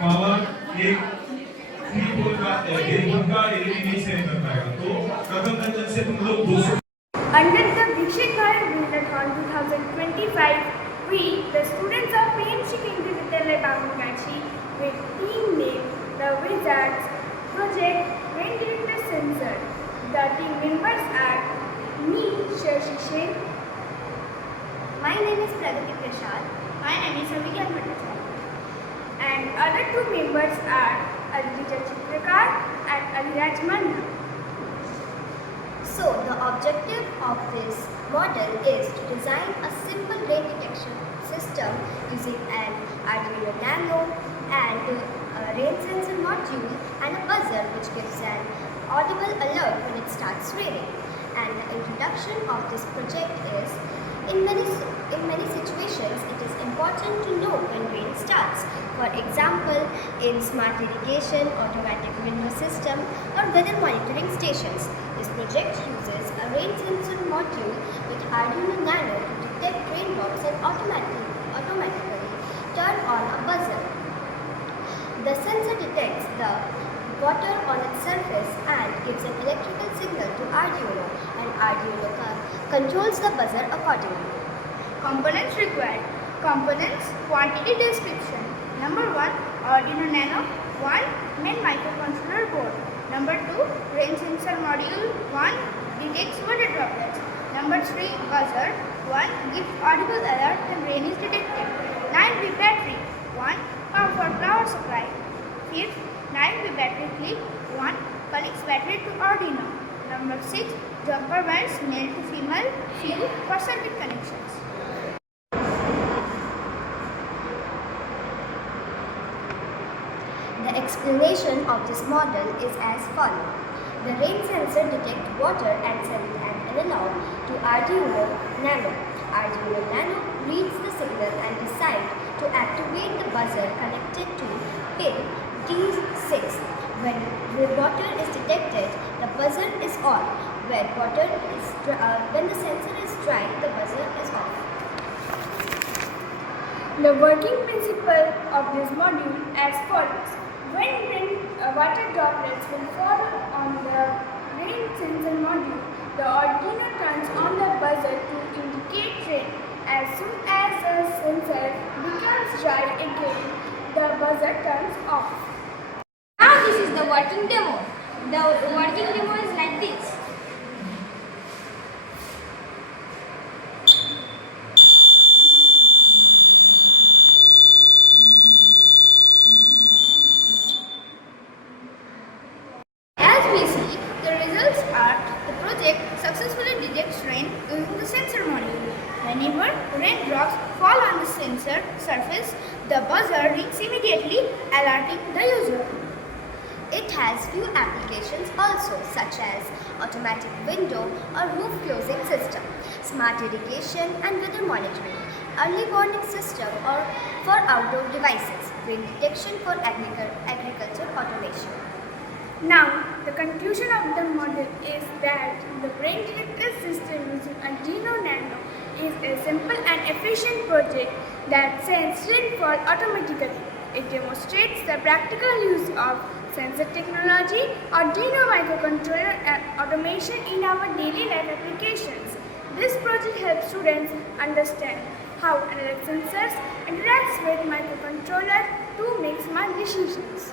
Power एक 3 volt का 1.5 volt का एलईडी नहीं सेंड कर पाएगा, तो प्रथम दर्जन से तुम लोग 200 Under the Vikshit Bharat Vision 2025, we, the students of PMC Kendi Vidyalaya Bangalore, with team name the Wizards project went in the sensor. The team members are me, Shashi Sen. My name is Pragati Prasad. My name is Abhigyan Bhattacharya. And other two members are Aditya Chitrakar and Aliraj Manna. So, the objective of this model is to design a simple rain detection system using an Arduino Nano and a rain sensor module and a buzzer which gives an audible alert when it starts raining. And the introduction of this project is, in many situations, it is important to know when rain starts. For example, in smart irrigation, automatic window system, or weather monitoring stations. This project uses a rain sensor module with Arduino Nano to detect raindrops and automatically turn on a buzzer. The sensor detects the water on its surface and gives an electrical signal to Arduino, and Arduino controls the buzzer accordingly. Components required. Components quantity description. Number 1, Arduino Nano 1 main microcontroller board. Number 2, rain sensor module 1 detects water droplets. Number 3, buzzer 1 gives audible alert when rain is detected. 9V battery 1 power for power supply. 5th, 9V battery clip 1 connects battery to Arduino. Number 6, jumper wires male to female few for circuit connections. The explanation of this model is as follows. The rain sensor detects water and sends an analog to Arduino Nano. Arduino Nano reads the signal and decides to activate the buzzer connected to pin D6. When water is detected, the buzzer is on. When the sensor is dry, the buzzer is off. The working principle of this module as follows. When water droplets will fall on the rain sensor module, the Arduino turns on the buzzer to indicate rain. As soon as the sensor becomes dry again, the buzzer turns off. Now this is the working demo. The working demo is like this. As we see, the results are the project successfully detects rain using the sensor module. Whenever raindrops fall on the sensor surface, the buzzer rings immediately, alerting the user. It has few applications also, such as automatic window or roof closing system, smart irrigation and weather monitoring, early warning system or for outdoor devices, rain detection for agriculture automation. Now, the conclusion of the model is that the brain detector system using Arduino Nano is a simple and efficient project that sends rainfall automatically. It demonstrates the practical use of sensor technology, Arduino microcontroller and automation in our daily life applications. This project helps students understand how analog sensors interact with microcontroller to make smart decisions.